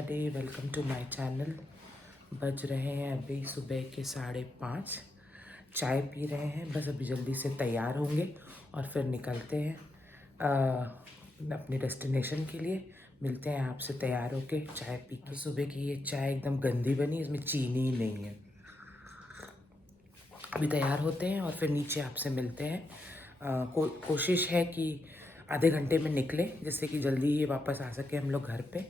everybody, welcome to my channel. बज रहे हैं अभी सुबह के 5:30। चाय पी रहे हैं, बस अभी जल्दी से तैयार होंगे और फिर निकलते हैं अपने डेस्टिनेशन के लिए। मिलते हैं आपसे तैयार होके चाय पी के। सुबह की ये चाय एकदम गंदी बनी, इसमें चीनी ही नहीं है। अभी तैयार होते हैं और फिर नीचे आपसे मिलते हैं। कोशिश है कि आधे घंटे में निकले, जिससे कि जल्दी ही वापस आ सके हम लोग घर पे।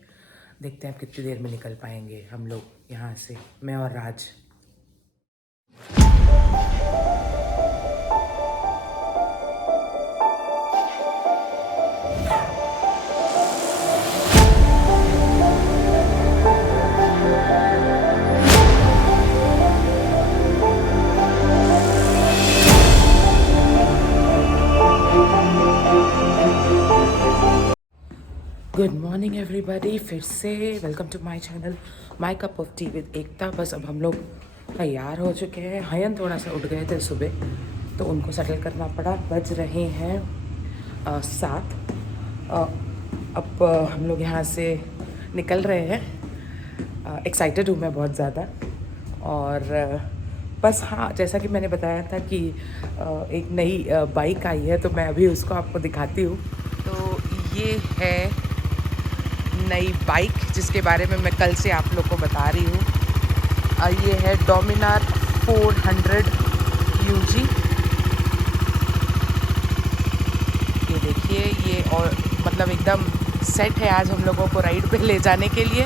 देखते हैं आप कितनी देर में निकल पाएंगे हम लोग यहाँ से, मैं और राज। गुड मॉर्निंग एवरीबॉडी, फिर से welcome to my channel my cup of tea with Ekta. बस अब हम लोग तैयार हो चुके हैं। हयन थोड़ा सा उठ गए थे सुबह, तो उनको सेटल करना पड़ा। बज रहे हैं 7। अब हम लोग यहाँ से निकल रहे हैं। एक्साइटेड हूँ मैं बहुत ज़्यादा। और बस हाँ, जैसा कि मैंने बताया था कि एक नई बाइक आई है, तो मैं अभी उसको आपको दिखाती हूँ। तो ये है नई बाइक जिसके बारे में मैं कल से आप लोग को बता रही हूँ। ये है डोमिनार 400 UG। ये देखिए, ये और मतलब एकदम सेट है आज हम लोगों को राइड पे ले जाने के लिए।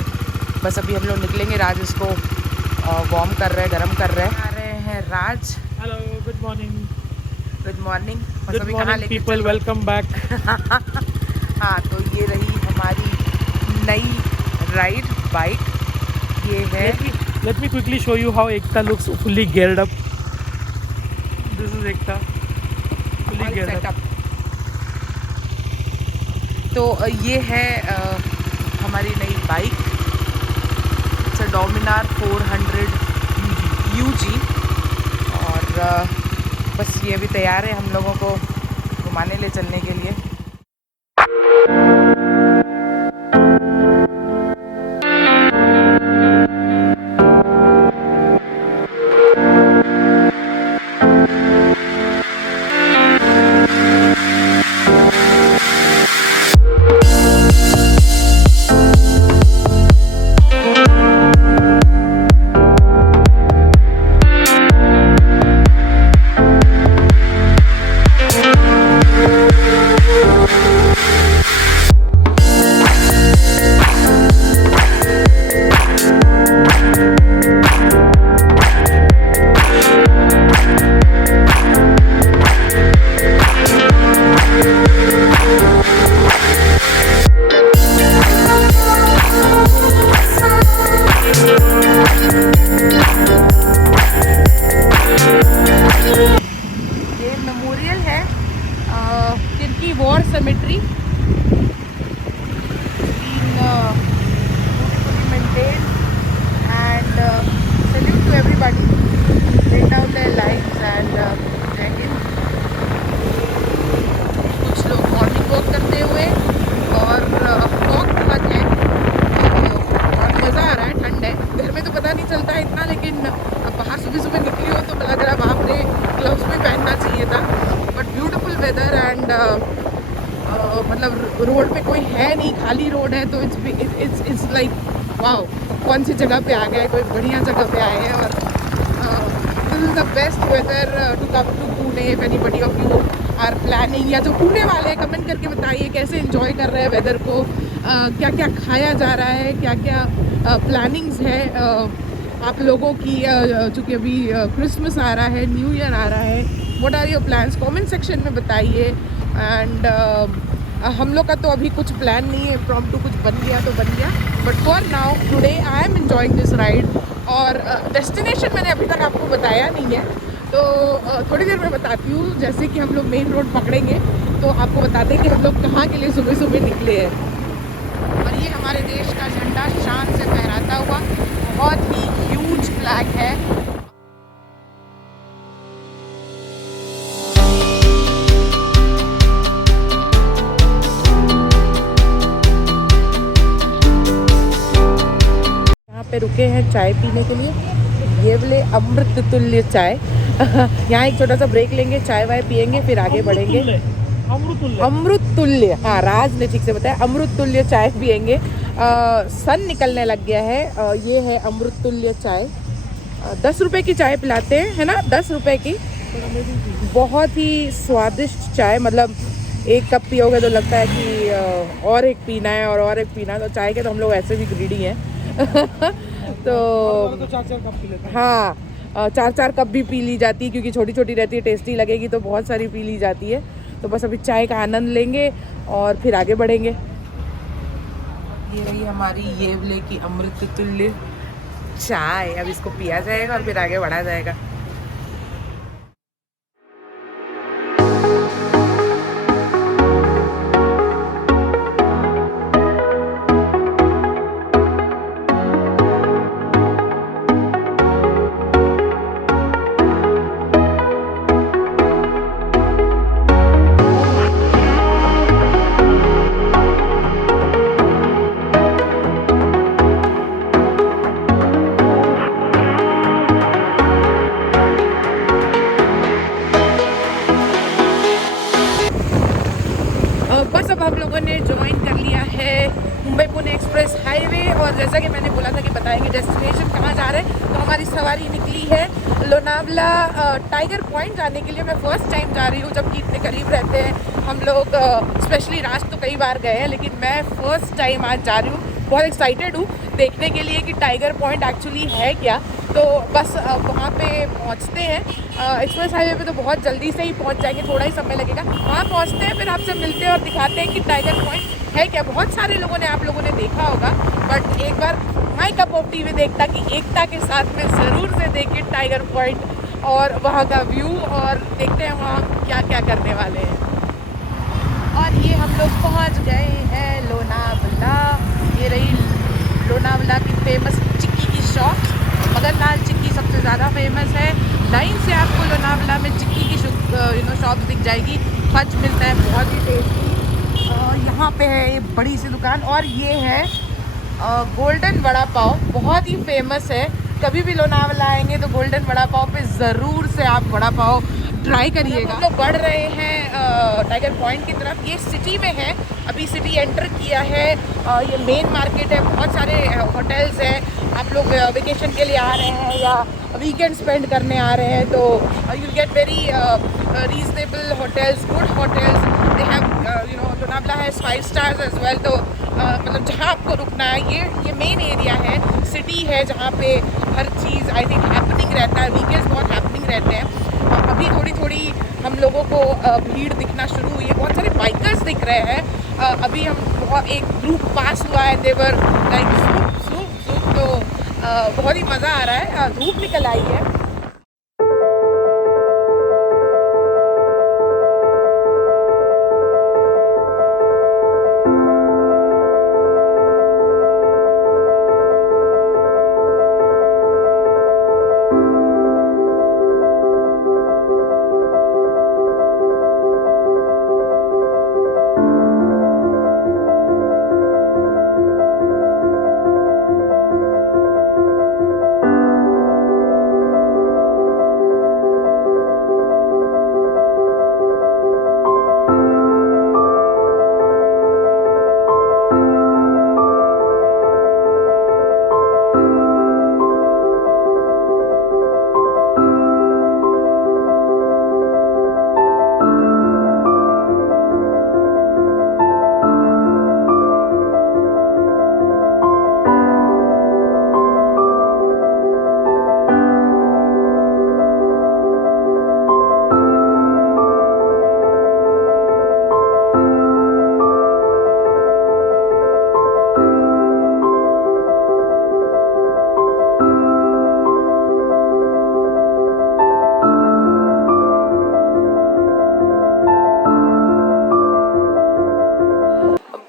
बस अभी हम लोग निकलेंगे। राज इसको वार्म कर रहे हैं, गर्म कर रहे हैं। आ रहे हैं Raj. Hello, good morning. Good morning. Good morning people, welcome back. हाँ, तो ये रही हमारी नई राइड बाइक। ये है, let me quickly show you how Ekta looks fully geared up. This is Ekta fully all geared set up. up। तो ये है हमारी नई bike. It's a Dominar 400 UG। और बस ये भी तैयार है हम लोगों को घुमाने ले चलने के लिए। मतलब रोड पे कोई है नहीं, खाली रोड है। तो इट्स लाइक वाओ, कौन सी जगह पे आ गए, कोई बढ़िया जगह पे आए हैं। और this is the best weather to come to Pune. If anybody of you are planning, या जो पुणे वाले हैं, कमेंट करके बताइए कैसे एंजॉय कर रहे हैं वेदर को। क्या क्या खाया जा रहा है, क्या क्या प्लानिंग्स है आप लोगों की। चूँकि अभी क्रिसमस आ रहा है, न्यू ईयर आ रहा है। What are your plans, comment section में बताइए। एंड हम लोग का तो अभी कुछ प्लान नहीं है, प्रॉम्प्टू कुछ बन गया तो बन गया। But for now today I am enjoying this ride. और डेस्टिनेशन मैंने अभी तक आपको बताया नहीं है, तो थोड़ी देर में बताती हूँ। जैसे कि हम लोग मेन रोड पकड़ेंगे तो आपको बताते हैं कि हम लोग कहाँ के लिए सुबह सुबह निकले हैं। और ये हमारे देश का झंडा शान से फहराता हुआ बहुत ही ह्यूज फ्लैग है। पे रुके हैं चाय पीने के लिए। ये बोले अमृत तुल्य चाय। यहाँ एक छोटा सा ब्रेक लेंगे, चाय वाय पियेंगे, फिर आगे बढ़ेंगे। अमृत तुल्य, हाँ राज ने ठीक से बताया, अमृत तुल्य चाय पियेंगे। सन निकलने लग गया है। ये है अमृत तुल्य चाय। 10 रुपए की चाय पिलाते हैं, है ना, 10 रुपए की। बहुत ही स्वादिष्ट चाय, मतलब एक कप पियोगे तो लगता है कि और एक पीना है और एक पीना है। तो चाय के तो हम लोग ऐसे भी ग्रीडी हैं। तो 4-4 कप पी लेते हैं। हाँ, 4-4 कप भी पी ली जाती है, क्योंकि छोटी छोटी रहती है, टेस्टी लगेगी तो बहुत सारी पी ली जाती है। तो बस अभी चाय का आनंद लेंगे और फिर आगे बढ़ेंगे। ये रही हमारी येवले की अमृत तुल्य चाय। अब इसको पिया जाएगा और फिर आगे बढ़ा जाएगा। बस अब हम लोगों ने ज्वाइन कर लिया है मुंबई पुणे एक्सप्रेस हाईवे। और जैसा कि मैंने बोला था कि बताएंगे डेस्टिनेशन कहाँ जा रहे हैं, तो हमारी सवारी निकली है लोनावला टाइगर पॉइंट जाने के लिए। मैं फ़र्स्ट टाइम जा रही हूँ, जबकि इतने करीब रहते हैं हम लोग। स्पेशली राज तो कई बार गए हैं, लेकिन मैं फ़र्स्ट टाइम आज जा रही हूँ। बहुत एक्साइटेड हूँ देखने के लिए कि टाइगर पॉइंट एक्चुअली है क्या। तो बस वहाँ पे पहुँचते हैं। एक्सप्रेस हाईवे पे तो बहुत जल्दी से ही पहुँच जाएंगे, थोड़ा ही समय लगेगा। वहाँ पहुँचते हैं, फिर आपसे मिलते हैं और दिखाते हैं कि टाइगर पॉइंट है क्या। बहुत सारे लोगों ने, आप लोगों ने देखा होगा, बट एक बार माई कप ऑफ टी में देखता कि एकता के साथ में ज़रूर से देखे टाइगर पॉइंट और वहाँ का व्यू, और देखते हैं वहाँ क्या क्या करने वाले हैं। और ये हम लोग पहुँच गए हैं लोनावला। ये रही लोनावला की फेमस चिक्की की शॉप। मगर लाल चिक्की सबसे ज़्यादा फेमस है। लाइन से आपको लोनावला में चिक्की की शॉप दिख जाएगी। फज मिलता है बहुत ही टेस्टी। यहाँ पे है ये बड़ी सी दुकान। और ये है गोल्डन वड़ा पाव, बहुत ही फेमस है। कभी भी लोनावला आएंगे तो गोल्डन वड़ा पाव पे ज़रूर से आप वड़ा पाव ट्राई करिएगा। हम लोग बढ़ रहे हैं टाइगर पॉइंट की तरफ। ये सिटी में है, अभी सिटी एंटर किया है। ये मेन मार्केट है, बहुत सारे होटल्स हैं। आप लोग वेकेशन के लिए आ रहे हैं या वीकेंड स्पेंड करने आ रहे हैं, तो you get very reasonable hotels, good hotels. They have Lonavala has 5 stars as well. तो मतलब जहाँ आपको रुकना है, ये मेन एरिया है, सिटी है, जहाँ पे हर चीज़ आई थिंक हैपनिंग रहता है। वीकेंड्स बहुत हैपनिंग रहते हैं। अभी थोड़ी थोड़ी हम लोगों को भीड़ दिखना शुरू हुई है, बहुत सारे बाइकर्स दिख रहे हैं। अभी हम एक ग्रुप पास हुआ है, देवर लाइक सूप। तो बहुत ही मज़ा आ रहा है। धूप निकल आई है।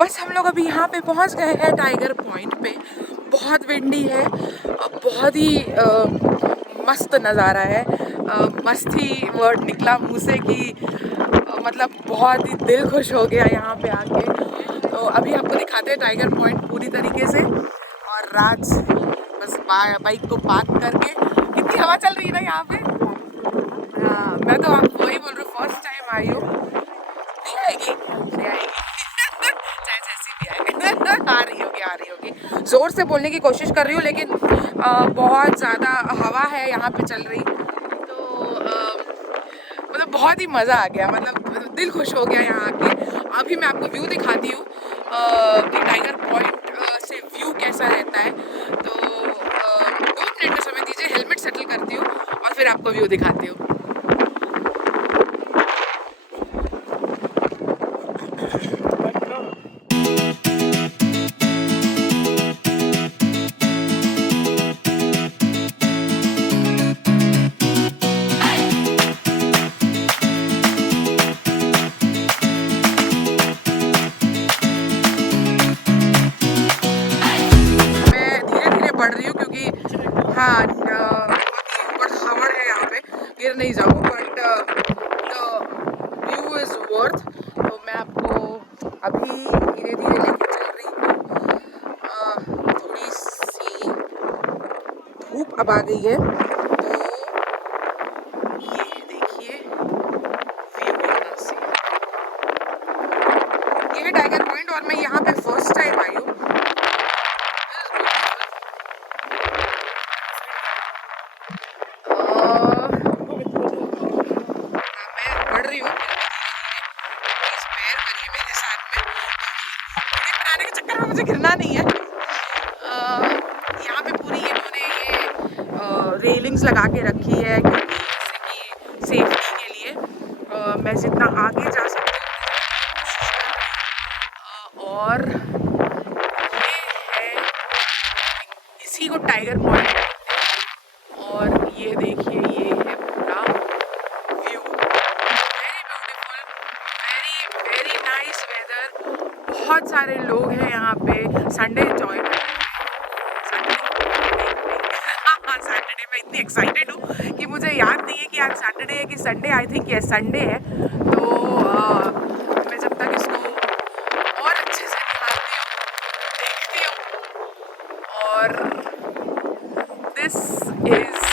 बस हम लोग अभी यहाँ पे पहुँच गए हैं टाइगर पॉइंट पे। बहुत विंडी है, बहुत ही मस्त नज़ारा है। मस्त ही वर्ड निकला मुँह से कि मतलब बहुत ही दिल खुश हो गया यहाँ पे आके। तो अभी आपको दिखाते हैं टाइगर पॉइंट पूरी तरीके से। और राज बस बाइक को पार्क करके। कितनी हवा चल रही है ना यहाँ पे। हाँ, मैं तो आप वही बोल रही हूँ, फर्स्ट टाइम आई हूँ। नहीं आएगी, नहीं आएगी चाहे जैसी भी आए आ रही होगी। जोर से बोलने की कोशिश कर रही हूँ, लेकिन बहुत ज़्यादा हवा है यहाँ पे चल रही, तो मतलब बहुत ही मज़ा आ गया, मतलब दिल खुश हो गया यहाँ आके। अभी मैं आपको व्यू दिखाती हूँ कि टाइगर पॉइंट से व्यू कैसा रहता है। तो 2 मिनट का समय दीजिए, हेलमेट सेटल करती हूँ और फिर आपको व्यू दिखाती हूँ। बढ़ रही हूँ क्योंकि हाँ बहुत ही हवा है यहाँ पे, गिर नहीं जाऊँ, but the view is worth. तो मैं आपको अभी धीरे धीरे लेके चल रही हूँ। थोड़ी सी धूप अब आ गई है, तो ये देखिए व्यू यहाँ से, ये है टाइगर पॉइंट और मैं यहाँ पे फर्स्ट टाइम आई हूँ। मुझे गिरना नहीं है। यहाँ पे पूरी इन्होंने ये रेलिंग्स लगा के रखी है क्योंकि जैसे कि सेफ्टी के लिए मैं जितना आगे जा सकती हूँ। और ये है, इसी को टाइगर पॉइंट कहते हैं। और ये देखिए, ये है पूरा view, very beautiful, very nice weather. बहुत सारे लोग हैं यहाँ पे, संडे एंजॉय कर रहे हैं। सैटरडे मैं इतनी एक्साइटेड हूँ कि मुझे याद नहीं है कि आज सैटरडे है कि संडे। आई थिंक ये संडे है। तो मैं जब तक इसको और अच्छे से निहारती हूँ, देखती हूँ। और दिस इज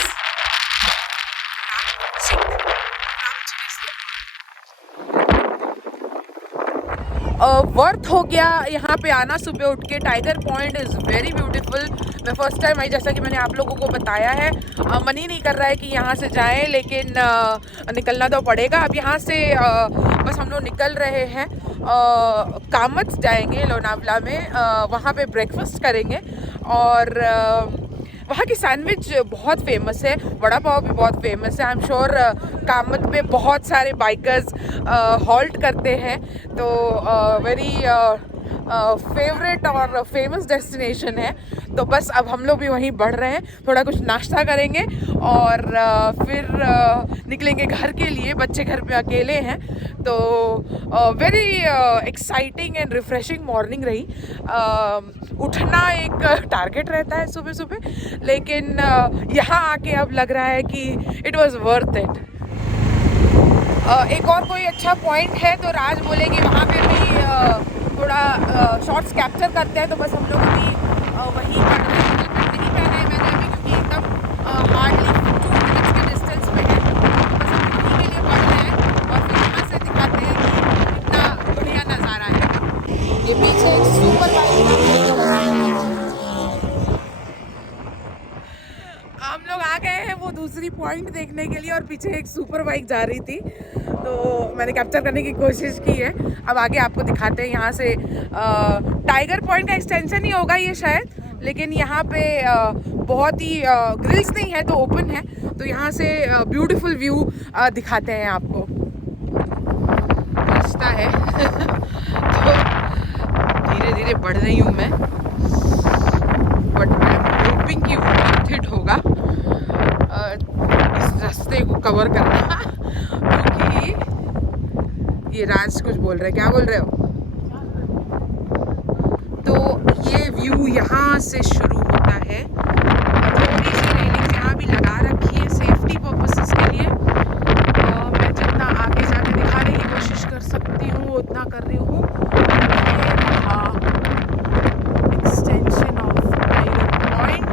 वर्थ हो गया यहाँ पे आना सुबह उठ के। Tiger point is very beautiful. मैं फर्स्ट टाइम आई, जैसा कि मैंने आप लोगों को बताया है। मन ही नहीं कर रहा है कि यहाँ से जाएं, लेकिन निकलना तो पड़ेगा। अब यहाँ से बस हम लोग निकल रहे हैं, कामत जाएंगे लोनावला में, वहाँ पे ब्रेकफास्ट करेंगे। और वहाँ की सैंडविच बहुत फेमस है, वड़ा पाव भी बहुत फेमस है। आई एम श्योर कामत पे बहुत सारे बाइकर्स हॉल्ट करते हैं, तो वेरी फेवरेट और फेमस डेस्टिनेशन है। तो बस अब हम लोग भी वहीं बढ़ रहे हैं, थोड़ा कुछ नाश्ता करेंगे और फिर निकलेंगे घर के लिए। बच्चे घर पे अकेले हैं, तो very exciting and refreshing morning रही। उठना एक टारगेट रहता है सुबह सुबह, लेकिन यहाँ आके अब लग रहा है कि इट वाज वर्थ इट। एक और कोई अच्छा पॉइंट है तो राज बोलेगी वहाँ पे भी थोड़ा शॉट्स कैप्चर करते हैं। तो बस हम लोग अभी वहीं पढ़ रहे हैं। नहीं पहना है मैंने अभी, क्योंकि एकदम हार्डली 2 मिनट्स के डिस्टेंस पे है। बस हम उन्हीं के लिए पढ़ रहे हैं और फिर यहाँ से दिखाते हैं कि कितना बढ़िया नज़ारा है। ये पीछे एक सुपर हम लोग आ गए हैं वो दूसरी पॉइंट देखने के लिए, और पीछे एक सुपर बाइक जा रही थी, तो मैंने कैप्चर करने की कोशिश की है। अब आगे आपको दिखाते हैं। यहाँ से टाइगर पॉइंट का एक्सटेंशन ही होगा ये शायद, लेकिन यहाँ पे बहुत ही ग्रिल्स नहीं है तो ओपन है, तो यहाँ से ब्यूटीफुल व्यू दिखाते हैं आपको। रास्ता है तो धीरे धीरे बढ़ रही हूँ मैं, बट मैं होपिंग कि वर्थ इट होगा इस रास्ते को कवर करना। क्योंकि ये राज कुछ बोल रहे हैं, क्या बोल रहे हो? तो ये व्यू यहाँ से शुरू होता है। थोड़ी सी रेलिंग यहाँ भी लगा रखी है सेफ्टी पर्पसेस के लिए। मैं जितना आगे जाके दिखाने की कोशिश कर सकती हूँ उतना कर रही हूँ। एक्सटेंशन ऑफ टाइगर पॉइंट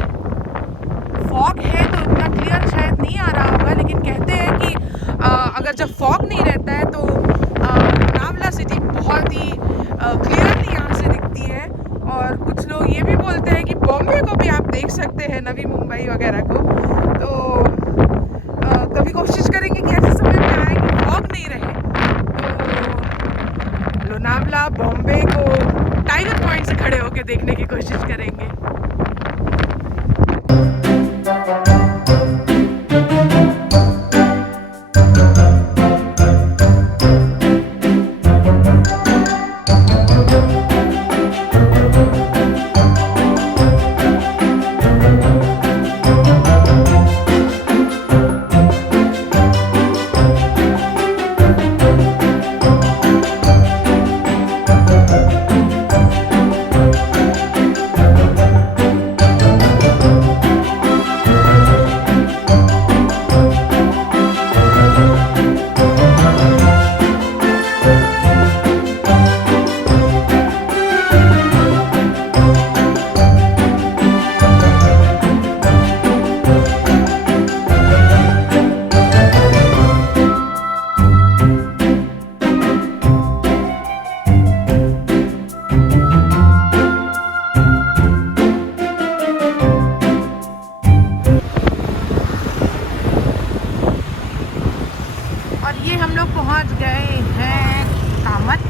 सकते हैं नवी मुंबई वगैरह को। तो कभी कोशिश करेंगे कि ऐसे समय में आए कि फॉग नहीं रहे, तो लोनावला बॉम्बे को टाइगर पॉइंट से खड़े होकर देखने की कोशिश करेंगे। ये हम लोग पहुंच गए हैं कामत।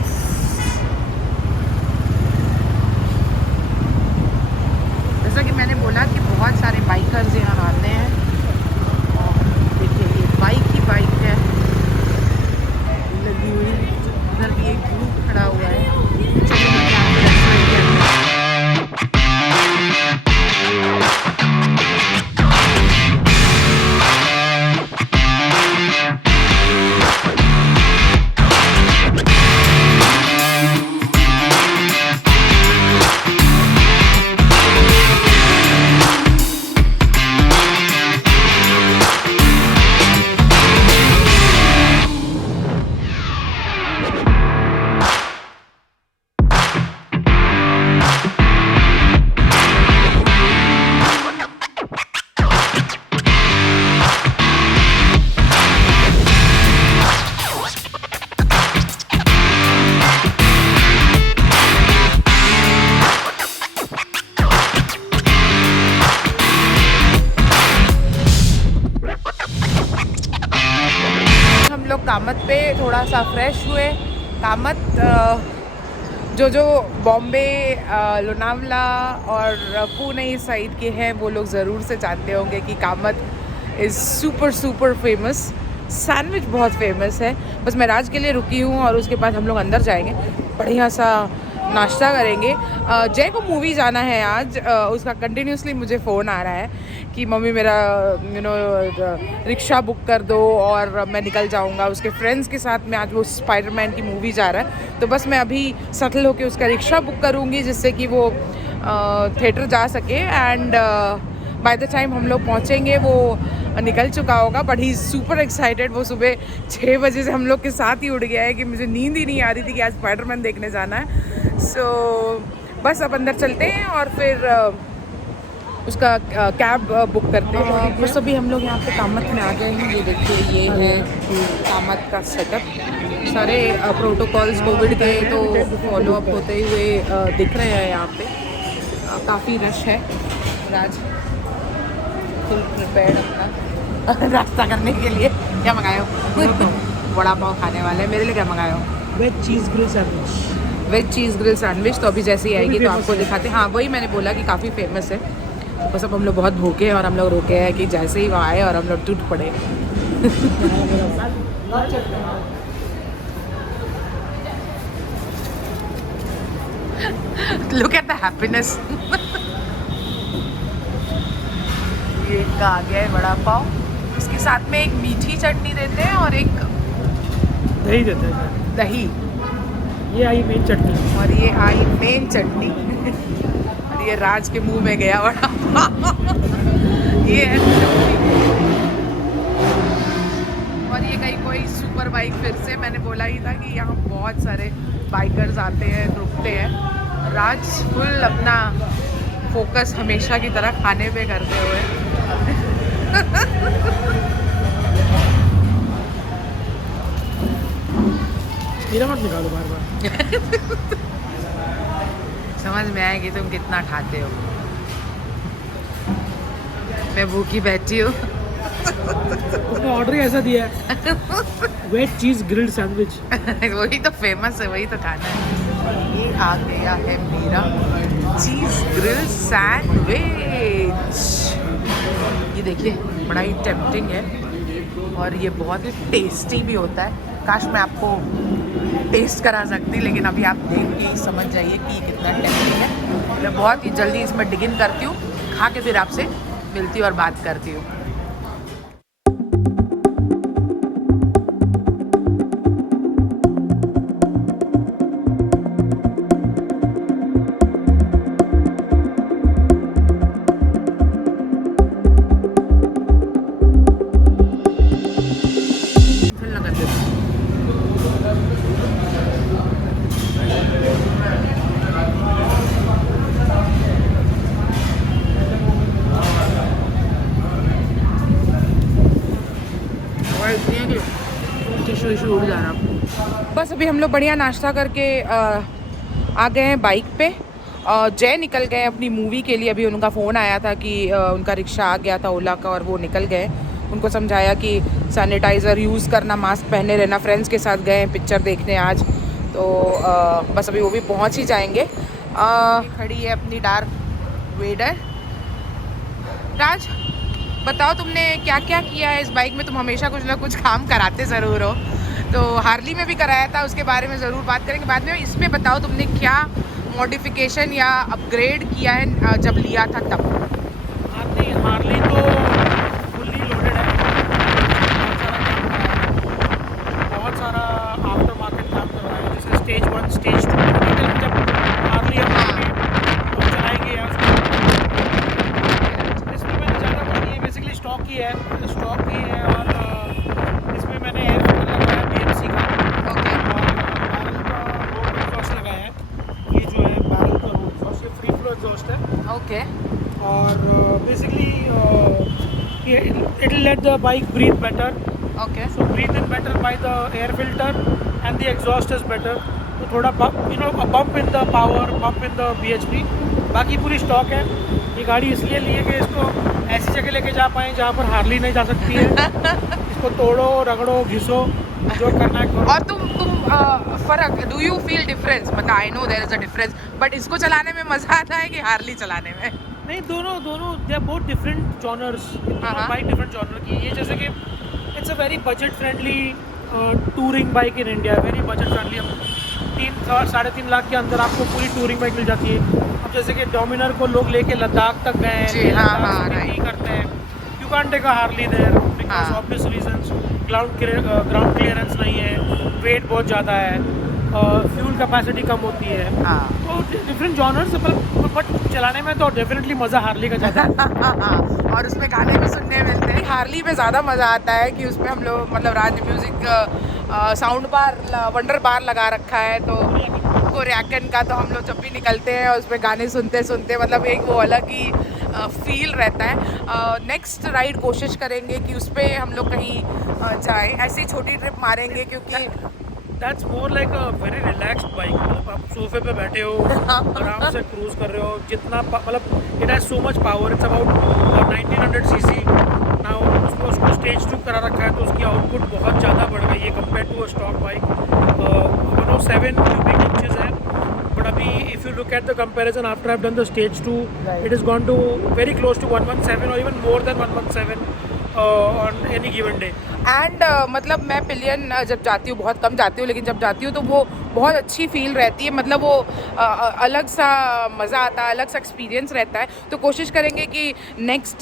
जैसा कि मैंने बोला कि बहुत सारे बाइकर्स यहाँ आते हैं, और देखिए ये बाइक ही बाइक है लगी हुई। उधर भी एक ग्रुप खड़ा हुआ है। कामत पे थोड़ा सा फ्रेश हुए। कामत जो बॉम्बे, लोनावला और पुणे इस साइड के हैं वो लोग ज़रूर से जानते होंगे कि Kamat is super famous. Sandwich बहुत फेमस है। बस मैं राज के लिए रुकी हूँ और उसके बाद हम लोग अंदर जाएंगे, बढ़िया सा नाश्ता करेंगे। जय को मूवी जाना है आज। उसका कंटिन्यूसली मुझे फ़ोन आ रहा है कि मम्मी मेरा रिक्शा बुक कर दो और मैं निकल जाऊंगा उसके फ्रेंड्स के साथ में। आज वो स्पाइडरमैन की मूवी जा रहा है, तो बस मैं अभी सेटल होके उसका रिक्शा बुक करूंगी जिससे कि वो थिएटर जा सके। एंड बाय द टाइम हम लोग पहुंचेंगे वो निकल चुका होगा, but he is super excited. वो सुबह 6 बजे से हम लोग के साथ ही उड़ गया है कि मुझे नींद ही नहीं आ रही थी कि आज स्पाइडरमैन देखने जाना है। सो बस अब अंदर चलते हैं और फिर उसका कैब बुक करते हैं। बस अभी हम लोग यहाँ पे कामत में आ गए हैं। ये देखिए ये है कामत का सेटअप। सारे प्रोटोकॉल्स कोविड के तो फॉलो अप होते हुए दिख रहे हैं यहाँ पे। काफ़ी रश है। राज फुल प्रिपेयर्ड अपना रास्ता करने के लिए। क्या मंगाए हो? बड़ा पाव खाने वाले हैं। मेरे लिए क्या मंगाए हो? वेज चीज़ ग्रिल सैंडविच। वेज चीज़ ग्रिल सैंडविच तो अभी जैसे ही आएगी तो आपको दिखाते हैं। हाँ वही मैंने बोला कि काफ़ी फेमस है। बस अब हम लोग बहुत भूखे हैं और हम लोग रुके हैं कि जैसे ही वहाँ आए और हम लोग टूट पड़े। Look at the happiness. ये का आ गया है बड़ा पाव। इसके साथ में एक मीठी चटनी देते हैं और एक दही देते हैं। दही। ये आई मेन चटनी। और ये आई मेन चटनी। और ये राज के मुंह में गया बड़ा पाव। ये है और ये कहीं कोई सुपर बाइक। फिर से मैंने बोला ही था कि यहाँ बहुत सारे बाइकर्स आते हैं, रुकते हैं। राज फुल अपना फोकस हमेशा की तरह खाने पे करते हुए। मेरा मत निकालो बार बार। समझ में आएगी तुम कितना खाते हो। मैं भूखी बैठी हूँ। उसने ऑर्डर ऐसा दिया है, वेज चीज ग्रिल्ड सैंडविच। वही तो फेमस है, वही तो खाना है। ये आ गया है मेरा चीज ग्रिल सैंडविच। ये देखिए बड़ा ही टेम्पटिंग है और ये बहुत ही टेस्टी भी होता है। काश मैं आपको टेस्ट करा सकती, लेकिन अभी आप देख के समझ जाइए कि ये कितना टेम्पटिंग है। मैं बहुत ही जल्दी इसमें डिग इन करती हूँ, खा के फिर आपसे मिलती हूँ और बात करती हूँ। उड़ जा रहा। बस अभी हम लोग बढ़िया नाश्ता करके आ गए हैं बाइक पे। जय निकल गए अपनी मूवी के लिए। अभी उनका फ़ोन आया था कि उनका रिक्शा आ गया था ओला का और वो निकल गए। उनको समझाया कि सैनिटाइज़र यूज़ करना, मास्क पहने रहना। फ्रेंड्स के साथ गए पिक्चर देखने आज, तो बस अभी वो भी पहुंच ही जाएंगे। खड़ी है अपनी डार्क वेडर। राज बताओ तुमने क्या क्या किया है इस बाइक में? तुम हमेशा कुछ ना कुछ काम कराते ज़रूर हो, तो हार्ली में भी कराया था, उसके बारे में ज़रूर बात करेंगे बाद में। इसमें बताओ तुमने क्या मॉडिफिकेशन या अपग्रेड किया है जब लिया था तब? हार्ली तो फुल्ली लोडेड है, बहुत सारा आफ्टर मार्केट काम कर रहा है, जैसे स्टेज 1 स्टेज 2 जब हार्ली हम चलाएंगे या इसमें मैंने ज़्यादा कुछ नहीं है, बेसिकली स्टॉक ही है और इसमें मैंने एयर फिल्टर लगाया BMC का, और बैरल का रोड एग्जॉस्ट लगाया है। ये जो है बैरल का रोड एग्जॉस्ट, ये फ्री फ्लो एग्जॉस्ट है। ओके। और basically it will let the bike breathe better. Okay. So breathe in better by the air filter and the exhaust is better. तो थोड़ा a bump in the power, bump in the BHP. बाकी पूरी stock है। ये गाड़ी इसलिए ली है कि इसको ऐसी जगह लेके जा पाएँ जहाँ पर हार्ली नहीं जा सकती है। इसको तोड़ो, रगड़ो, घिसो, जो करना है करो। और तुम फर्क, डू यू फील डिफरेंस? मतलब I know there is a difference, but इसको चलाने में मजा आता है कि हार्ली चलाने में? नहीं, दोनों they are both different genres, bike different genre की। ये जैसे कि it's a very budget friendly touring bike in India, very budget friendly. अब 3-3.5 लाख के अंदर आपको पूरी टूरिंग बाइक मिल जाती है। अब जैसे कि डोमिनर को लोग लेके लद्दाख तक गए हैं, नहीं करते हैं, you can't take a Harley there because obvious reasons, ground clearance नहीं है, वेट बहुत ज़्यादा है, फ्यूल कैपेसिटी कम होती है। तो डिफरेंट जॉनर्स, बट चलाने में तो डेफिनेटली मज़ा हार्ली का ज़्यादा है। और उसमें गाने भी सुनने मिलते हैं। हार्ली में ज़्यादा मज़ा आता है कि उसमें हम लोग मतलब राज म्यूज़िक साउंड बार, वंडर बार लगा रखा है, तो कोरियाकन का, तो हम लोग जब भी निकलते हैं उसमें गाने सुनते सुनते मतलब एक वो अलग ही फील रहता है। नेक्स्ट राइड कोशिश करेंगे कि उस पर हम लोग कहीं जाएं, ऐसी छोटी ट्रिप मारेंगे, क्योंकि that's more like a very relaxed bike. मतलब आप सोफे पे बैठे हो, आराम से क्रूज कर रहे हो, जितना मतलब it has so much power. It's about 1900 cc ना। उसको स्टेज 2 करा रखा है, तो उसकी आउटपुट बहुत ज़्यादा बढ़ गई है compare to a stock bike. 107 cubic inches है, बट अभी if you look at the comparison after I have done the stage 2, it is gone to very close to 117 और even more than 117 on any given day. And मतलब मैं pillion जब जाती हूँ, बहुत कम जाती हूँ, लेकिन जब जाती हूँ तो वो बहुत अच्छी फील रहती है। मतलब वो अलग सा मज़ा आता है, अलग सा एक्सपीरियंस रहता है। तो कोशिश करेंगे कि नेक्स्ट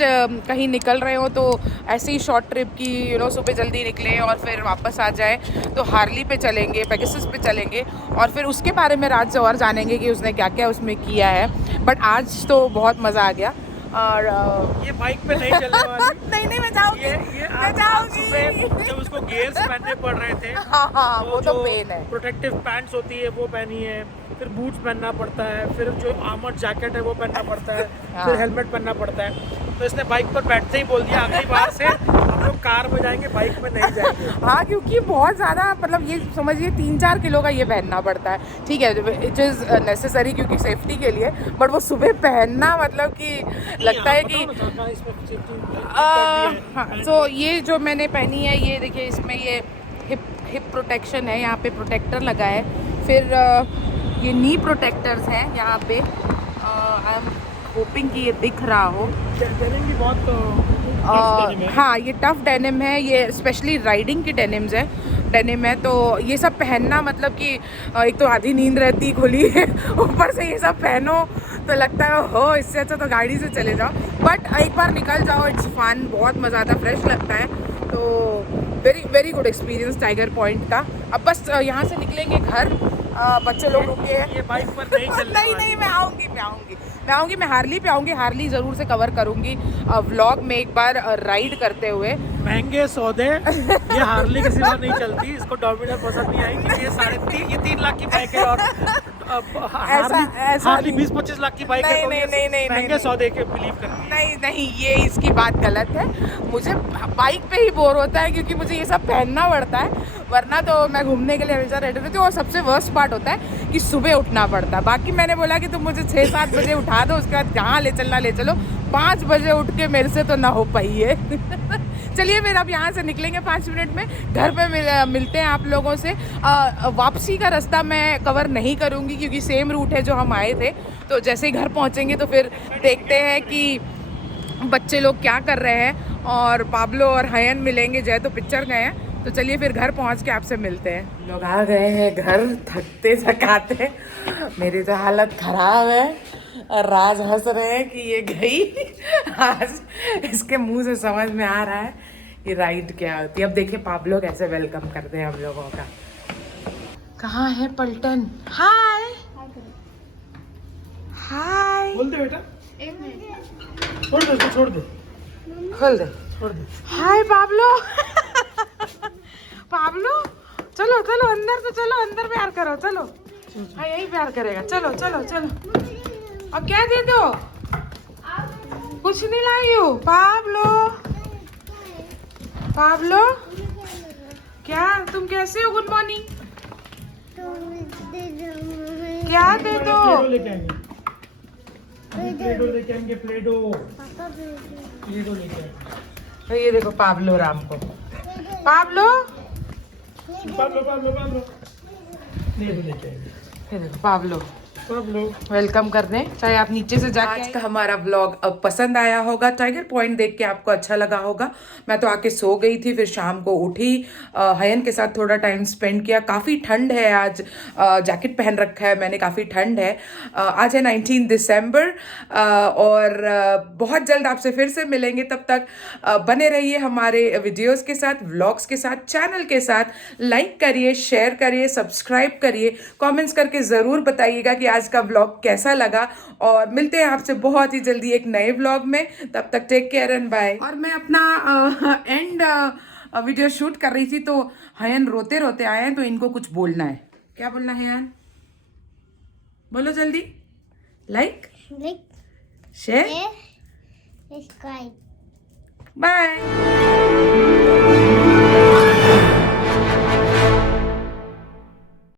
कहीं निकल रहे हो तो ऐसे ही शॉर्ट ट्रिप की सुबह जल्दी निकलें और फिर वापस आ जाए, तो हार्ली पे चलेंगे, पेगासस पे चलेंगे, और फिर उसके बारे में राज से और जानेंगे कि उसने क्या क्या उसमें किया है। बट आज तो बहुत मज़ा आ गया। और ये बाइक पे नहीं चलने वाली। नहीं मैं जाऊंगी, मैं जाऊंगी। जब उसको गियर्स पहनने पड़ रहे थे, हाँ, वो तो पेन है। प्रोटेक्टिव पैंट्स होती है वो पहनी है, फिर बूट्स पहनना पड़ता है, फिर जो आर्मर्ड जैकेट है वो पहनना पड़ता है, फिर हेलमेट पहनना पड़ता है। तो इसने बाइक पर बैठते ही बोल दिया अगली बार से हम लोग कार में जाएंगे, बाइक में नहीं जाएंगे। हाँ, क्योंकि बहुत ज़्यादा मतलब ये समझिए 3-4 किलो का ये पहनना पड़ता है। ठीक है, इट इज़ नेसेसरी क्योंकि सेफ्टी के लिए, बट वो सुबह पहनना मतलब कि लगता है कि हाँ। सो ये जो मैंने पहनी है, ये देखिए, इसमें ये हिप प्रोटेक्शन है, यहाँ पे प्रोटेक्टर लगा है। फिर ये नी प्रोटेक्टर्स हैं यहाँ पे। आई एम होपिंग कि ये दिख रहा हो। डेनिम भी बहुत tough denim है। हाँ, ये टफ डेनिम है, ये स्पेशली राइडिंग की डेनिम है। तो ये सब पहनना मतलब कि एक तो आधी नींद रहती खुली है, ऊपर से ये सब पहनो तो लगता है हो, इससे अच्छा तो गाड़ी से चले जाओ। बट एक बार निकल जाओ, इट्स फन, बहुत मज़ा आता है, फ्रेश लगता है। तो very good experience tiger point का। अब बस यहाँ से निकलेंगे घर। बच्चे लोग रुके हैं। ये बाइक पर नहीं चलने नहीं, मैं आऊँगी, मैं हार्ली पे आऊँगी। हार्ली ज़रूर से कवर करूँगी व्लॉग में एक बार राइड करते हुए। महंगे सौदे, ये हार्ली के सिवा नहीं चलती। इसको डोमिनर पसंद नहीं आई क्योंकि ये 3 लाख की बाइक है और हार्ली 20-25 लाख की बाइक है। नहीं, महंगे सौदे के बिलीव करती है। नहीं, ये इसकी बात गलत है। मुझे बाइक पे ही बोर होता है क्योंकि मुझे ये सब पहनना पड़ता है, वरना तो मैं घूमने के लिए हमेशा रेडी रहती हूँ। और सबसे वर्स्ट पार्ट होता है कि सुबह उठना पड़ता है। बाकी मैंने बोला कि तुम मुझे 6-7 बजे उठा दो, उसके बाद जहाँ ले चलना ले चलो। 5 बजे उठ के मेरे से तो ना हो पाई है। चलिए फिर अब यहाँ से निकलेंगे 5 मिनट में। घर पे मिलते हैं आप लोगों से। वापसी का रास्ता मैं कवर नहीं करूँगी क्योंकि सेम रूट है जो हम आए थे। तो जैसे ही घर पहुँचेंगे तो फिर देखते हैं कि बच्चे लोग क्या कर रहे हैं। और पाब्लो और हयन मिलेंगे, जय तो पिक्चर गए हैं। तो चलिए फिर घर पहुँच के आपसे मिलते हैं। लोग आ गए हैं घर, थकते थकाते। मेरी तो हालत ख़राब है और राज हंस रहे हैं कि ये गई। आज इसके मुंह से समझ में आ रहा है कि राइड क्या होती है। अब देखिए पाब्लो कैसे वेलकम करते हैं हम लोगों का। कहाँ है पलटन? हाय हाय, बोल दे बेटा, छोड़ दे उसको, छोड़ दे, खोल दे। छोड़ दे। हाय पाब्लो। पाब्लो चलो चलो अंदर, तो चलो अंदर प्यार करो, चलो। हाँ, यही प्यार करेगा। चलो चलो चलो। अब क्या दे दो? कुछ नहीं लाई हो पाब्लो। पाब्लो क्या, तुम कैसे हो? Good morning. क्या दे दो? प्लेडो लेके आएंगे, प्लेडो लेके आएंगे, प्लेडो लेके आएंगे। तो ये देखो पाब्लो राम को। पाब्लो प्लेडो लेके आएंगे। ये देखो पाब्लो सब लोग वेलकम करने, चाहे आप नीचे से जाके। आज का हमारा व्लॉग अब पसंद आया होगा, टाइगर पॉइंट देख के आपको अच्छा लगा होगा। मैं तो आके सो गई थी, फिर शाम को उठी, हयन के साथ थोड़ा टाइम स्पेंड किया। काफ़ी ठंड है आज, जैकेट पहन रखा है मैंने, काफ़ी ठंड है। आज है 19 दिसंबर और बहुत जल्द आपसे फिर से मिलेंगे। तब तक बने रहिए हमारे वीडियोज़ के साथ, व्लॉग्स के साथ, चैनल के साथ। लाइक करिए, शेयर करिए, सब्सक्राइब करिए, कमेंट्स करके ज़रूर बताइएगा कि आज का व्लॉग कैसा लगा। और मिलते हैं आपसे बहुत ही जल्दी एक नए व्लॉग में। तब तक टेक केयर एंड बाय। और मैं अपना एंड वीडियो शूट कर रही थी तो हयन रोते रोते आए हैं, तो इनको कुछ बोलना है। क्या बोलना है हयन? बोलो जल्दी। Like share subscribe. बाय।